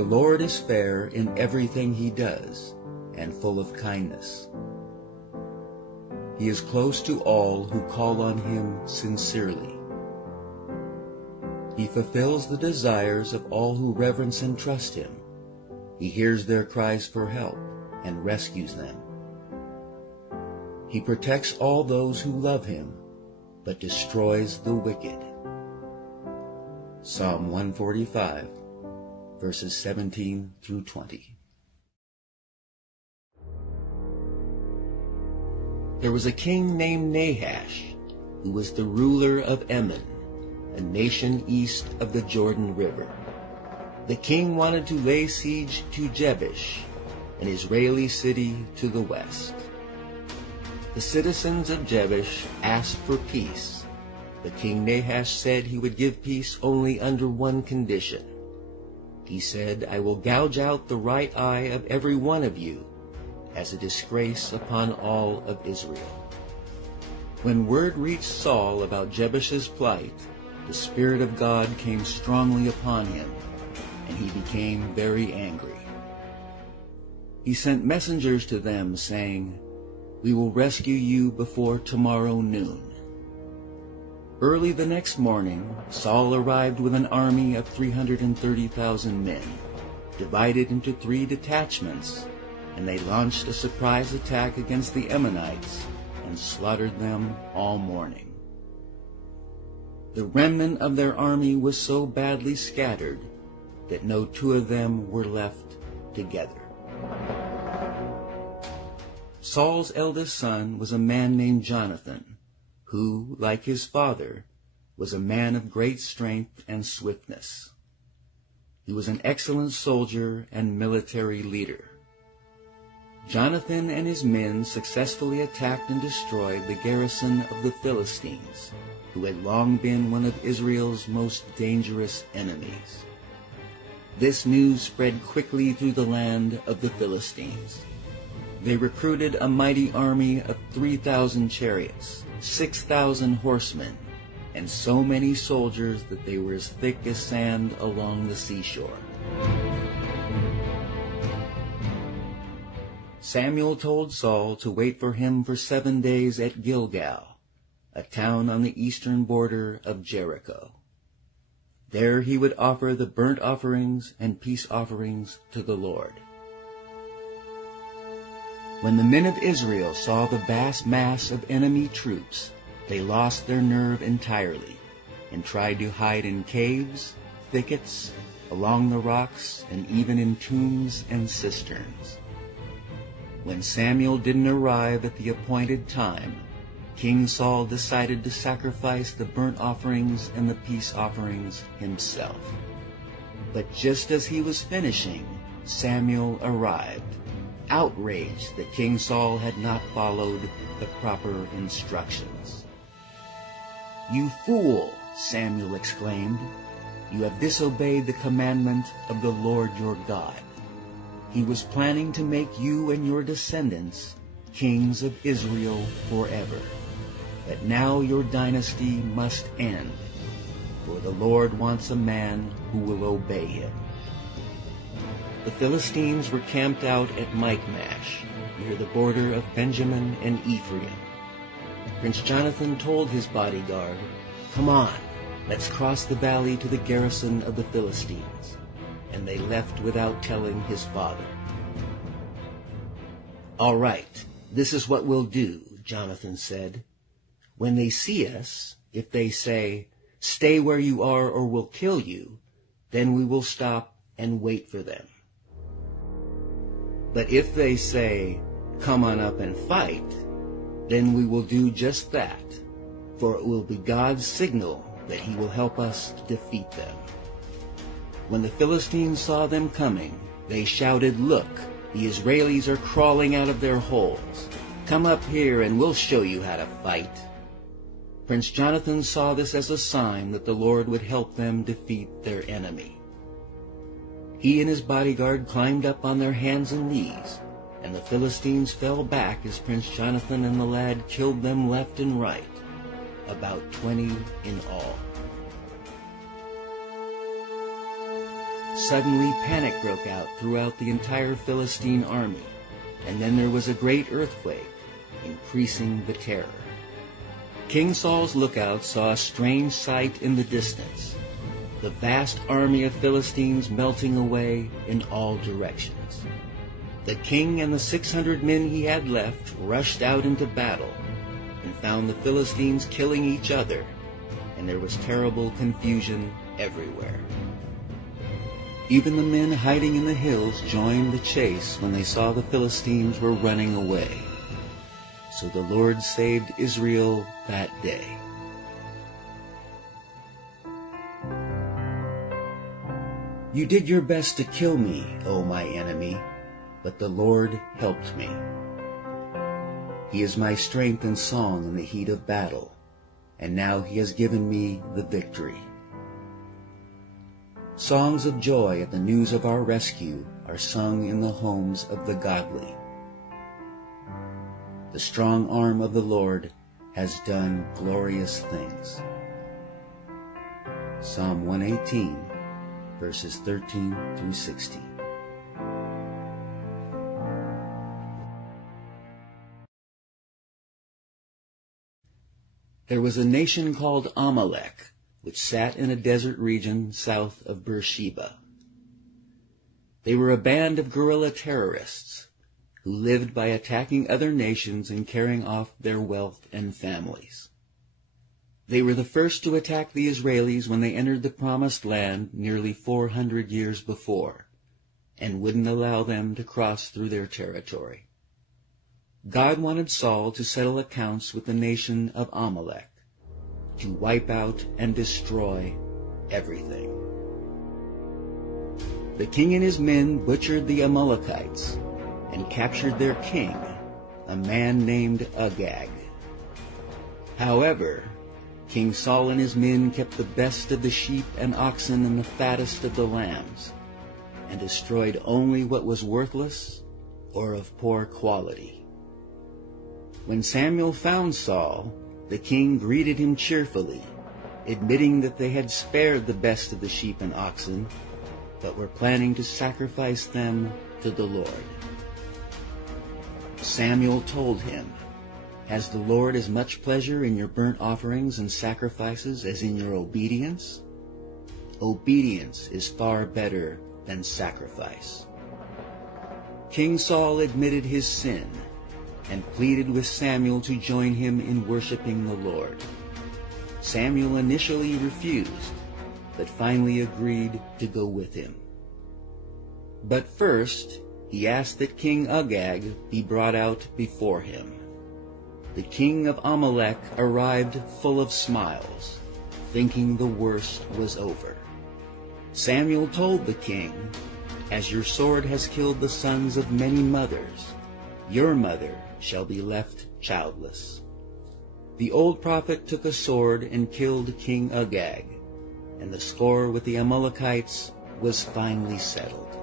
the Lord is fair in everything he does, and full of kindness. He is close to all who call on him sincerely. He fulfills the desires of all who reverence and trust him. He hears their cries for help and rescues them. He protects all those who love him, but destroys the wicked. Psalm 145, verses 17 through 20. There was a king named Nahash, who was the ruler of Ammon, a nation east of the Jordan River. The king wanted to lay siege to Jabesh, an Israeli city to the west. The citizens of Jabesh asked for peace, but King Nahash said he would give peace only under one condition. He said, "I will gouge out the right eye of every one of you as a disgrace upon all of Israel." When word reached Saul about Jabesh's plight, the Spirit of God came strongly upon him, and he became very angry. He sent messengers to them, saying, "We will rescue you before tomorrow noon." Early the next morning, Saul arrived with an army of 330,000 men, divided into 3 detachments, and they launched a surprise attack against the Ammonites and slaughtered them all morning. The remnant of their army was so badly scattered that no 2 of them were left together. Saul's eldest son was a man named Jonathan, who, like his father, was a man of great strength and swiftness. He was an excellent soldier and military leader. Jonathan and his men successfully attacked and destroyed the garrison of the Philistines, who had long been one of Israel's most dangerous enemies. This news spread quickly through the land of the Philistines. They recruited a mighty army of 3,000 chariots, 6,000 horsemen, and so many soldiers that they were as thick as sand along the seashore. Samuel told Saul to wait for him for 7 days at Gilgal, a town on the eastern border of Jericho. There he would offer the burnt offerings and peace offerings to the Lord. When the men of Israel saw the vast mass of enemy troops, they lost their nerve entirely and tried to hide in caves, thickets, along the rocks, and even in tombs and cisterns. When Samuel didn't arrive at the appointed time, King Saul decided to sacrifice the burnt offerings and the peace offerings himself. But just as he was finishing, Samuel arrived, outraged that King Saul had not followed the proper instructions. "You fool!" Samuel exclaimed. "You have disobeyed the commandment of the Lord your God. He was planning to make you and your descendants kings of Israel forever. But now your dynasty must end, for the Lord wants a man who will obey him." The Philistines were camped out at Michmash, near the border of Benjamin and Ephraim. Prince Jonathan told his bodyguard, "Come on, let's cross the valley to the garrison of the Philistines." And they left without telling his father. "All right, this is what we'll do," Jonathan said. "When they see us, if they say, 'Stay where you are or we'll kill you,' then we will stop and wait for them. But if they say, 'Come on up and fight,' then we will do just that, for it will be God's signal that he will help us defeat them." When the Philistines saw them coming, they shouted, "Look, the Israelis are crawling out of their holes. Come up here and we'll show you how to fight." Prince Jonathan saw this as a sign that the Lord would help them defeat their enemy. He and his bodyguard climbed up on their hands and knees, and the Philistines fell back as Prince Jonathan and the lad killed them left and right, about 20 in all. Suddenly panic broke out throughout the entire Philistine army, and then there was a great earthquake, increasing the terror. King Saul's lookout saw a strange sight in the distance, the vast army of Philistines melting away in all directions. The king and the 600 men he had left rushed out into battle and found the Philistines killing each other, and there was terrible confusion everywhere. Even the men hiding in the hills joined the chase when they saw the Philistines were running away. So the Lord saved Israel that day. You did your best to kill me, O my enemy, but the Lord helped me. He is my strength and song in the heat of battle, and now he has given me the victory. Songs of joy at the news of our rescue are sung in the homes of the godly. The strong arm of the Lord has done glorious things. Psalm 118, verses 13 through 16. There was a nation called Amalek, which sat in a desert region south of Beersheba. They were a band of guerrilla terrorists who lived by attacking other nations and carrying off their wealth and families. They were the first to attack the Israelis when they entered the Promised Land nearly 400 years before, and wouldn't allow them to cross through their territory. God wanted Saul to settle accounts with the nation of Amalek, to wipe out and destroy everything. The king and his men butchered the Amalekites and captured their king, a man named Agag. However, King Saul and his men kept the best of the sheep and oxen and the fattest of the lambs, and destroyed only what was worthless or of poor quality. When Samuel found Saul, the king greeted him cheerfully, admitting that they had spared the best of the sheep and oxen, but were planning to sacrifice them to the Lord. Samuel told him, "Has the Lord as much pleasure in your burnt offerings and sacrifices as in your obedience? Obedience is far better than sacrifice." King Saul admitted his sin and pleaded with Samuel to join him in worshiping the Lord. Samuel initially refused, but finally agreed to go with him. But first, he asked that King Agag be brought out before him. The king of Amalek arrived full of smiles, thinking the worst was over. Samuel told the king, "As your sword has killed the sons of many mothers, your mother shall be left childless." The old prophet took a sword and killed King Agag, and the score with the Amalekites was finally settled.